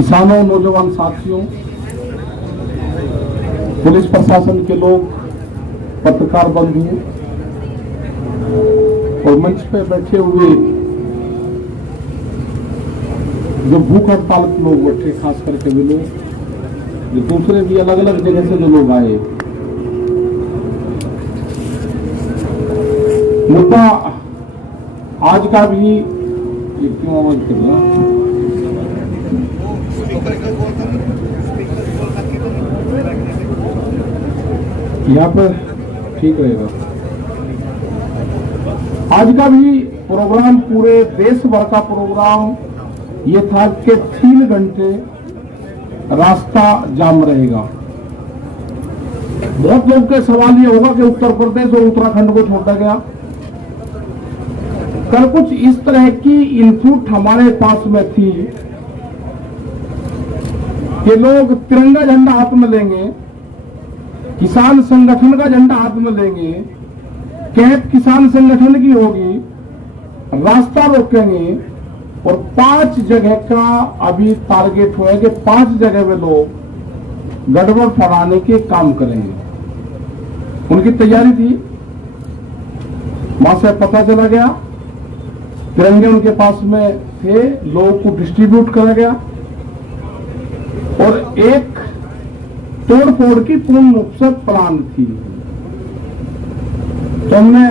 किसानों, नौजवान साथियों, पुलिस प्रशासन के लोग, पत्रकार बंधु और मंच पे बैठे हुए जो भूख हड़ताल के लोग बैठे, खास करके वे लोग, जो दूसरे भी अलग अलग जगह से जो लोग आए, मुद्दा आज का भी ये क्यों आवाज कर रहा, यहाँ पर ठीक रहेगा। आज का भी प्रोग्राम, पूरे देश भर का प्रोग्राम ये था कि 3 घंटे रास्ता जाम रहेगा। बहुत लोग के सवाल ये होगा कि उत्तर प्रदेश और उत्तराखंड को छोड़ा गया। कल कुछ इस तरह की इनपुट हमारे पास में थी कि लोग तिरंगा झंडा हाथ में लेंगे, किसान संगठन का झंडा हाथ में लेंगे, कैंप किसान संगठन की होगी, रास्ता रोकेंगे और 5 जगह का अभी टारगेट हुआ है कि 5 जगह में लोग गड़बड़ फैलाने के काम करेंगे। उनकी तैयारी थी, वहां से पता चला गया, तिरंगे उनके पास में थे, लोगों को डिस्ट्रीब्यूट करा गया और एक तोड़ फोड़ की पूर्ण रूप से प्लान थी। तो हमने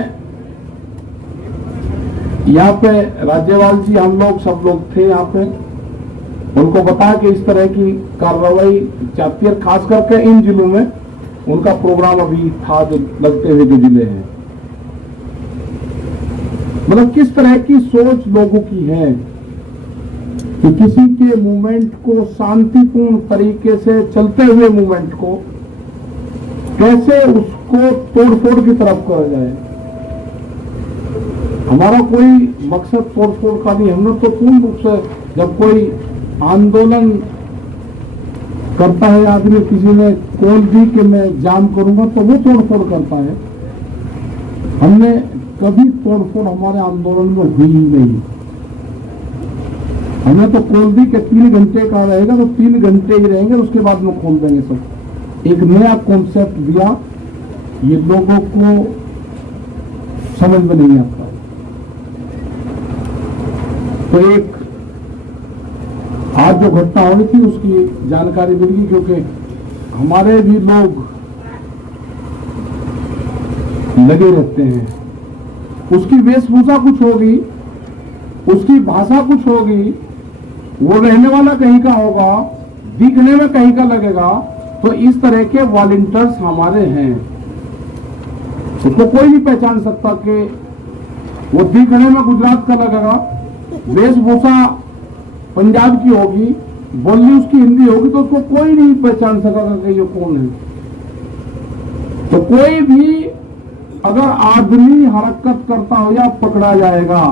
यहाँ पे राज्यपाल जी, हम लोग सब लोग थे यहाँ पे, उनको बताया कि इस तरह की कार्रवाई चाहती है, खास करके इन जिलों में उनका प्रोग्राम अभी था जो लगते हुए जो जिले हैं। मतलब किस तरह की सोच लोगों की है कि किसी के मूवमेंट को, शांतिपूर्ण तरीके से चलते हुए मूवमेंट को कैसे उसको तोड़फोड़ की तरफ करा जाए। हमारा कोई मकसद तोड़फोड़ का नहीं। हमने तो पूर्ण रूप से, जब कोई आंदोलन करता है आदमी, किसी ने कॉल दी कि मैं जाम करूंगा, तो वो तोड़फोड़ करता है। हमने कभी तोड़फोड़ हमारे आंदोलन में हुई ही नहीं। हमने तो खोल दी कि 3 घंटे का रहेगा तो 3 घंटे ही रहेंगे, उसके बाद में खोल देंगे सब। एक नया कॉन्सेप्ट दिया, ये लोगों को समझ में नहीं आता। तो एक आज जो घटना होनी थी उसकी जानकारी मिल गई, क्योंकि हमारे भी लोग लगे रहते हैं। उसकी वेशभूषा कुछ होगी, उसकी भाषा कुछ होगी, वो रहने वाला कहीं का होगा, दिखने में कहीं का लगेगा। तो इस तरह के वॉलंटियर्स हमारे हैं, उसको कोई नहीं पहचान सकता कि वो दिखने में गुजरात का लगेगा, वेशभूषा पंजाब की होगी, बोली उसकी हिंदी होगी, तो उसको कोई नहीं पहचान सकेगा कि ये कौन है। तो कोई भी अगर आदमी हरकत करता हो या पकड़ा जाएगा,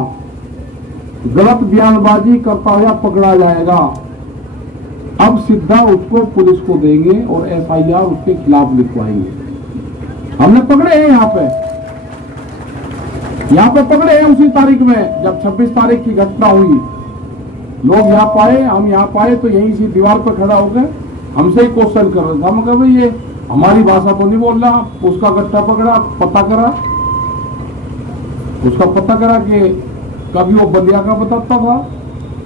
गलत बयानबाजी करता हो या पकड़ा जाएगा। अब सीधा उसको पुलिस को देंगे और एफआईआर उसके खिलाफ लिखवाएंगे। हमने पकड़े हैं यहाँ पे पकड़े हैं उसी तारीख में, जब 26 तारीख की घटना हुई। लोग यहाँ पाए, हम यहाँ पाए तो यहीं सी दीवार पर खड़ा होकर हमसे ही क्वेश्चन कर रहा था। हम कहा भाई ये हमारी भाषा तो नहीं बोल रहा। उसका गट्टा पकड़ा, पता करा, उसका पता करा कि कभी वो बलिया का बताता था,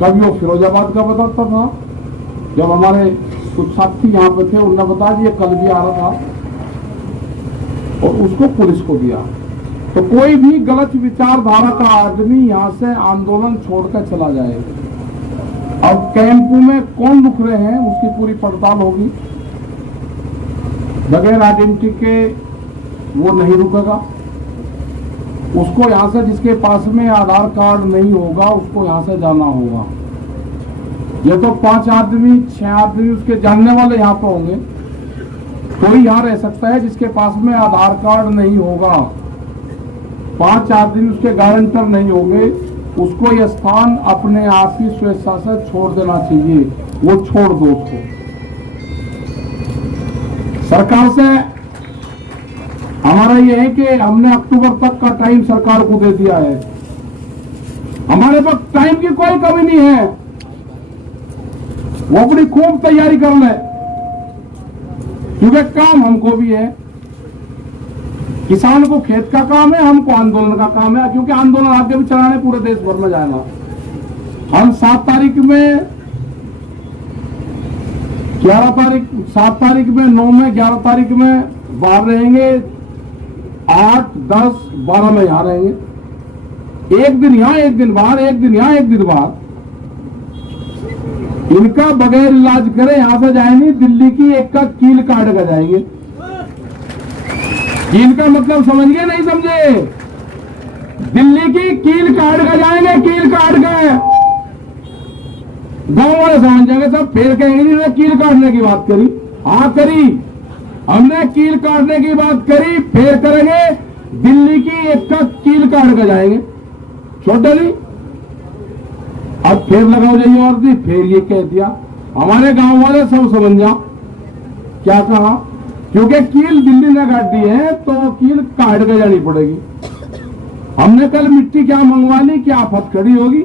कभी वो फिरोजाबाद का बताता था। जब हमारे कुछ साथी यहाँ पे थे, उन्होंने बताया कि ये कल भी आ रहा था, और उसको पुलिस को दिया। तो कोई भी गलत विचारधारा का आदमी यहाँ से आंदोलन छोड़कर चला जाए। अब कैंपों में कौन रुक रहे हैं उसकी पूरी पड़ताल होगी। बगैर आइडेंटिटी के वो नहीं रुकेगा। उसको यहाँ से, जिसके पास में आधार कार्ड नहीं होगा, उसको यहाँ से जाना होगा। ये तो 5 आदमी 6 आदमी उसके जानने वाले यहाँ पे होंगे, तो ही यहाँ रह सकता है। जिसके पास में आधार कार्ड नहीं होगा, 5 आदमी उसके गारंटर नहीं होंगे, उसको यह स्थान अपने आप ही स्वेच्छा से छोड़ देना चाहिए। वो छोड़ दो उसको। सरकार से हमारा ये है कि हमने अक्टूबर तक का टाइम सरकार को दे दिया है। हमारे पास टाइम की कोई कमी नहीं है। वो अपनी खूब तैयारी कर ले, क्योंकि काम हमको भी है। किसान को खेत का काम है, हमको आंदोलन का काम है, क्योंकि आंदोलन आगे भी चलाने पूरे देश भर में जाएगा। हम 7 तारीख में 7 तारीख में 9 में 11 तारीख में बाहर रहेंगे, 8, 10, 12 में यहां रहेंगे। एक दिन यहां, एक दिन बाहर, एक दिन यहां, एक दिन बाहर। इनका बगैर इलाज करे यहां से जाएंगे, दिल्ली की एक का कील काट कर जाएंगे। कील का मतलब समझ गए नहीं समझे? दिल्ली की कील काट कर जाएंगे, कील काट कर। गांव वाले समझ जाएंगे सब, फिर कहेंगे जिन्होंने कील काटने की बात करी। हाँ करी, हमने कील काटने की बात करी, फिर करेंगे दिल्ली की एक का कील काट कर जाएंगे। छोटा नहीं, अब फिर लगाओ जाइए और दी, फिर ये कह दिया। हमारे गांव वाले सब समझ जा क्या कहा, क्योंकि कील दिल्ली ने काट दी है तो कील काट कर जानी पड़ेगी। हमने कल मिट्टी क्या मंगवा ली, क्या आफत खड़ी होगी,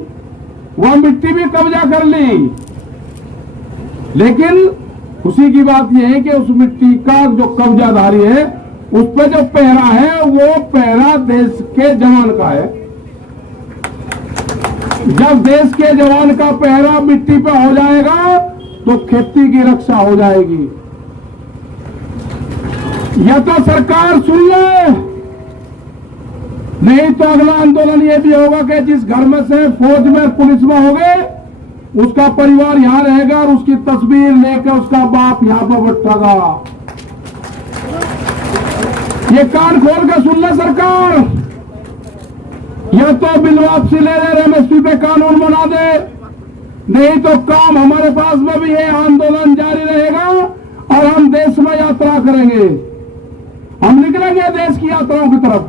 वह मिट्टी भी कब्जा कर ली। लेकिन खुशी की बात यह है कि उस मिट्टी का जो कब्जाधारी है, उस पर जो पहरा है, वो पहरा देश के जवान का है। जब देश के जवान का पहरा मिट्टी पे हो जाएगा तो खेती की रक्षा हो जाएगी। या तो सरकार सुन ले, नहीं तो अगला आंदोलन ये भी होगा कि जिस घर में से फौज में पुलिस में हो गए, उसका परिवार यहां रहेगा और उसकी तस्वीर लेकर उसका बाप यहां पर बैठेगा। ये कान खोल कर सुन ले सरकार, या तो बिल वापसी ले ले, एमएसपी पे कानून बना दे, नहीं तो काम हमारे पास में भी है, आंदोलन जारी रहेगा और हम देश में यात्रा करेंगे। हम निकलेंगे देश की यात्राओं की तरफ,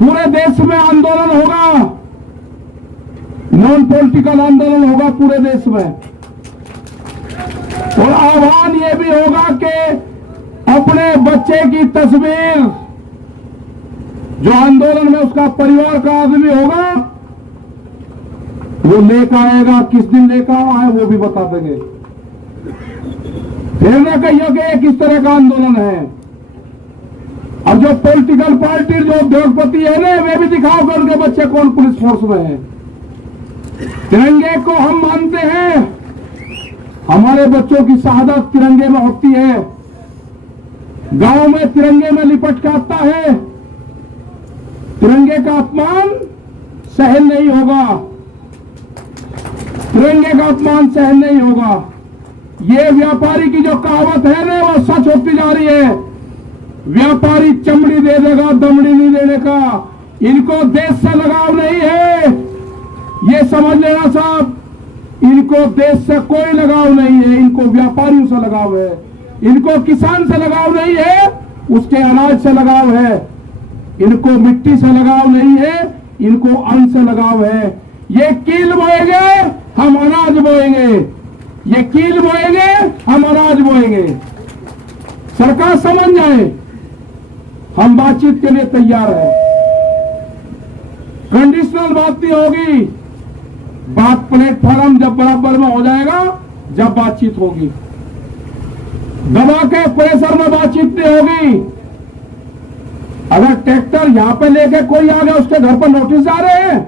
पूरे देश में आंदोलन होगा, नॉन पॉलिटिकल आंदोलन होगा पूरे देश में। और आह्वान यह भी होगा कि अपने बच्चे की तस्वीर, जो आंदोलन में उसका परिवार का आदमी होगा, वो लेकर आएगा। किस दिन लेकर आना है वो भी बता देंगे। फिर न कहिए कि ये किस तरह का आंदोलन है। और जो पॉलिटिकल पार्टी, जो उद्योगपति है ना, वे भी दिखाओ कर उनके बच्चे कौन पुलिस फोर्स में है। तिरंगे को हम मानते हैं, हमारे बच्चों की शहादत तिरंगे में होती है। गांव में तिरंगे में लिपट के आता है, तिरंगे का अपमान सहन नहीं होगा, तिरंगे का अपमान सहन नहीं होगा। ये व्यापारी की जो कहावत है ना, वो सच होती जा रही है। व्यापारी चमड़ी दे देगा, दमड़ी नहीं देने का। इनको देश से लगाव नहीं है, ये समझ लेना साहब। इनको देश से कोई लगाव नहीं है, इनको व्यापारियों से लगाव है। इनको किसान से लगाव नहीं है, उसके अनाज से लगाव है। इनको मिट्टी से लगाव नहीं है, इनको अन्न से लगाव है। ये कील बोएंगे, हम अनाज बोएंगे। ये कील बोएंगे, हम अनाज बोएंगे। सरकार समझ जाए, हम बातचीत के लिए तैयार हैं। कंडीशनल बात नहीं होगी, बात प्लेटफॉर्म जब बराबर में हो जाएगा, जब बातचीत होगी। दबा के प्रेशर में बातचीत नहीं होगी। अगर ट्रैक्टर यहां पे लेके कोई आ गया, उसके घर पर नोटिस आ रहे हैं,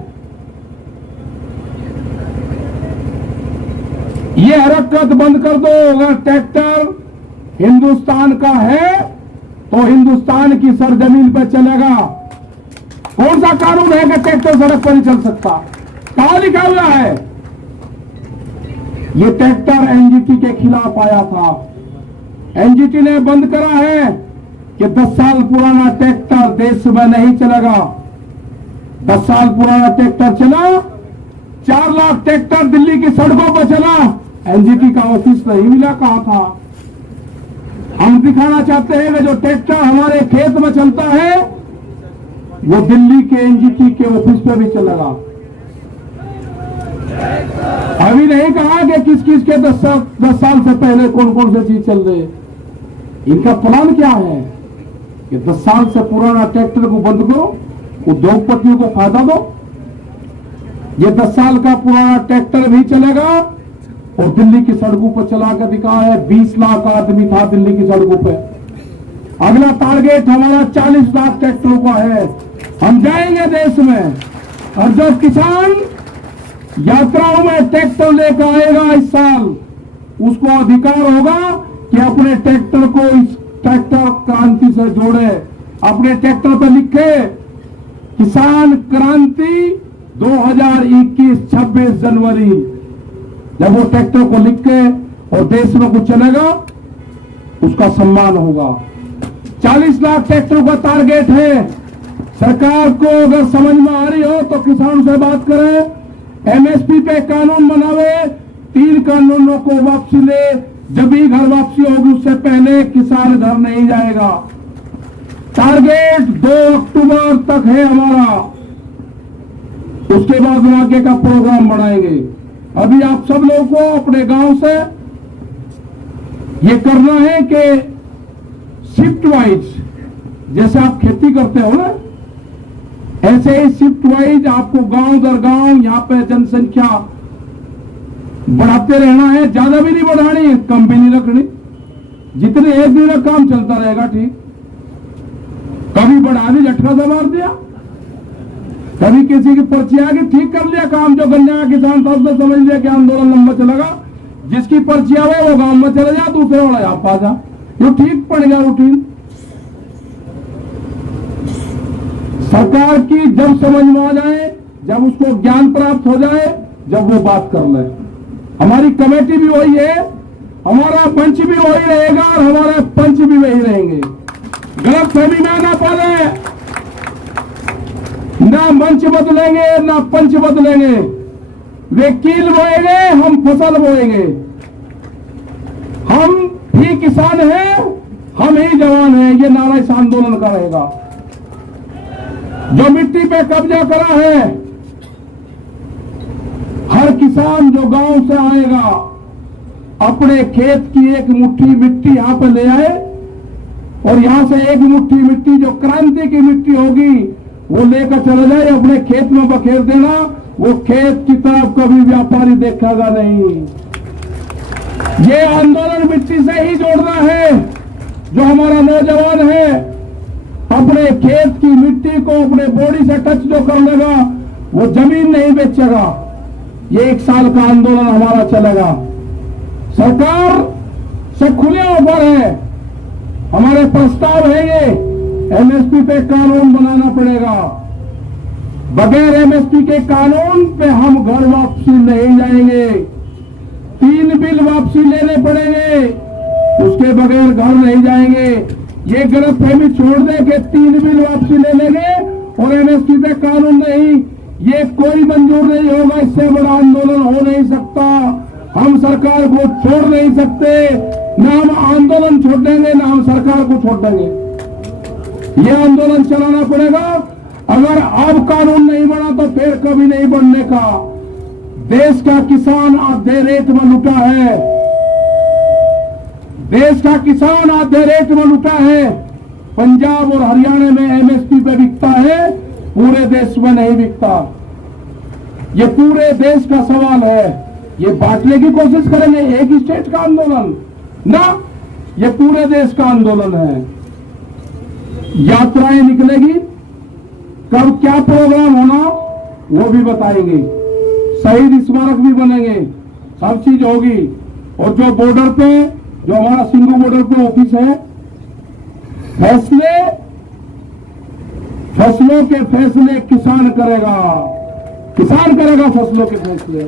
ये हरकत बंद कर दो। अगर ट्रैक्टर हिंदुस्तान का है तो हिंदुस्तान की सरजमीन पर चलेगा। कौन सा कानून है कि ट्रैक्टर सड़क पर नहीं चल सकता? कहां लिखा हुआ है? ये ट्रैक्टर एनजीटी के खिलाफ आया था, एनजीटी ने बंद करा है कि 10 साल पुराना ट्रैक्टर देश में नहीं चलेगा। 10 साल पुराना ट्रैक्टर चला, 4 लाख ट्रैक्टर दिल्ली की सड़कों पर चला, एनजीटी का ऑफिस नहीं मिला। कहां था? हम दिखाना चाहते हैं कि जो ट्रैक्टर हमारे खेत में चलता है, वो दिल्ली के एनजीटी के ऑफिस पे भी चलेगा। अभी नहीं कहा कि किस किस के 10 साल से पहले कौन कौन सी चीज चल रही है। इनका प्लान क्या है कि 10 साल से पुराना ट्रैक्टर को बंद करो, उद्योगपतियों को फायदा दो। ये 10 साल का पुराना ट्रैक्टर भी चलेगा और दिल्ली की सड़कों पर चला कर दिखाया है। 20 लाख आदमी था दिल्ली की सड़कों पे। अगला टारगेट हमारा 40 लाख ट्रैक्टरों का है। हम जाएंगे देश में, और जो किसान यात्राओं में ट्रैक्टर लेकर आएगा इस साल, उसको अधिकार होगा कि अपने ट्रैक्टर को इस ट्रैक्टर क्रांति से जोड़े। अपने ट्रैक्टर पर लिखे किसान क्रांति 2021 26 जनवरी। जब वो ट्रैक्टर को लिख के और देश में कुछ चलेगा, उसका सम्मान होगा। 40 लाख ट्रैक्टरों का टारगेट है। सरकार को अगर समझ में आ रही हो तो किसानों से बात करें, एमएसपी पे कानून बनावे, 3 कानूनों को वापसी ले। जब भी घर वापसी होगी उससे पहले किसान घर नहीं जाएगा। टारगेट 2 अक्टूबर तक है हमारा, उसके बाद हम आगे का प्रोग्राम बढ़ाएंगे। अभी आप सब लोगों को अपने गांव से ये करना है कि शिफ्ट वाइज, जैसे आप खेती करते हो ना, ऐसे ही शिफ्ट वाइज आपको गांव दर गांव यहाँ पे जनसंख्या बढ़ाते रहना है। ज्यादा भी नहीं बढ़ानी है, कम भी नहीं रखनी। जितने एक दिन का काम चलता रहेगा ठीक। कभी बढ़ा दी, झटका सा मार दिया, कभी किसी की पर्ची आ गई, ठीक कर लिया काम। जो गन्ने का किसान था उसने समझ लिया कि आंदोलन लंबा चलेगा, जिसकी पर्ची आवे वो गांव में चले जा, दूसरे वाला यहाँ पा जा, ये ठीक पड़ गया रूटीन। सरकार की जब समझ में आ जाए, जब उसको ज्ञान प्राप्त हो जाए, जब वो बात कर ले। हमारी कमेटी भी वही है, हमारा मंच भी वही रहेगा और हमारे पंच भी वही रहेंगे। गलत फहमी में ना पड़े, ना मंच बदलेंगे ना पंच बदलेंगे। वे कील बोएंगे, हम फसल बोएंगे। हम ही किसान हैं, हम ही जवान हैं, ये नारा इस आंदोलन का रहेगा। जो मिट्टी पे कब्जा करा है, हर किसान जो गांव से आएगा अपने खेत की एक मुट्ठी मिट्टी यहां पे ले आए, और यहां से एक मुट्ठी मिट्टी जो क्रांति की मिट्टी होगी वो लेकर चला जाए, अपने खेत में बखेर देना। वो खेत की तरफ कभी व्यापारी देखेगा नहीं। ये आंदोलन मिट्टी से ही जोड़ना है। जो हमारा नौजवान है अपने खेत की मिट्टी को अपने बॉडी से टच जो कर लेगा, वो जमीन नहीं बेचेगा। ये 1 साल का आंदोलन हमारा चलेगा। सरकार से खुले ऑफर है, हमारे प्रस्ताव है ये। एमएसपी पे कानून बनाना पड़ेगा। बगैर एमएसपी के कानून पे हम घर वापसी नहीं जाएंगे। 3 बिल वापसी लेने पड़ेंगे, उसके बगैर घर नहीं जाएंगे। ये गलतफहमी छोड़ दे कि 3 बिल वापसी ले लेंगे और एमएसपी पे कानून नहीं, ये कोई मंजूर नहीं होगा। इससे बड़ा आंदोलन हो नहीं सकता। हम सरकार को छोड़ नहीं सकते, न हम आंदोलन छोड़ देंगे न हम सरकार को छोड़ देंगे। ये आंदोलन चलाना पड़ेगा। अगर अब कानून नहीं बना तो फिर कभी नहीं बनने का। देश का किसान आधे रेट में लुटा है। देश का किसान आधे रेट में लुटा है। पंजाब और हरियाणा में एमएसपी पे बिकता है, पूरे देश में नहीं बिकता। ये पूरे देश का सवाल है। ये बांटने की कोशिश करेंगे एक स्टेट का आंदोलन ना, ये पूरे देश का आंदोलन है। यात्राएं निकलेगी, कब क्या प्रोग्राम होना वो भी बताएंगे। शहीद स्मारक भी बनेंगे, सब चीज होगी। और जो बॉर्डर पे, जो हमारा सिंगू बॉर्डर पे ऑफिस है, फसलों के फैसले किसान करेगा। किसान करेगा फसलों के फैसले,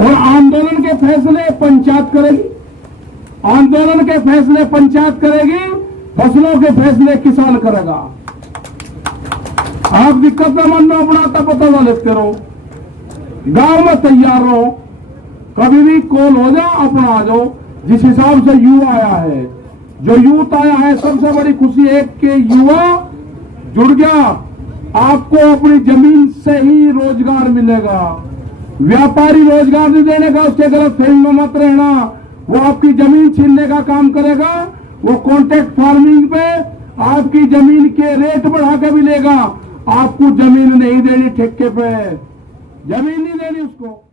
और आंदोलन के फैसले पंचायत करेगी। आंदोलन के फैसले पंचायत करेगी, फसलों के फैसले किसान करेगा। आप दिक्कत में मन में अपना पता लेते रहो, गांव में तैयार रहो, कभी भी कॉल हो जाओ, अपना आ जाओ। जिस हिसाब से युवा आया है, जो यूथ आया है, सबसे बड़ी खुशी है कि युवा जुड़ गया। आपको अपनी जमीन से ही रोजगार मिलेगा। व्यापारी रोजगार नहीं देने का, उसके गलत फहमी में मत रहना। वो आपकी जमीन छीनने का काम करेगा। वो कॉन्ट्रैक्ट फार्मिंग पे आपकी जमीन के रेट बढ़ा के भी लेगा। आपको जमीन नहीं देनी, ठेके पे जमीन नहीं देनी उसको।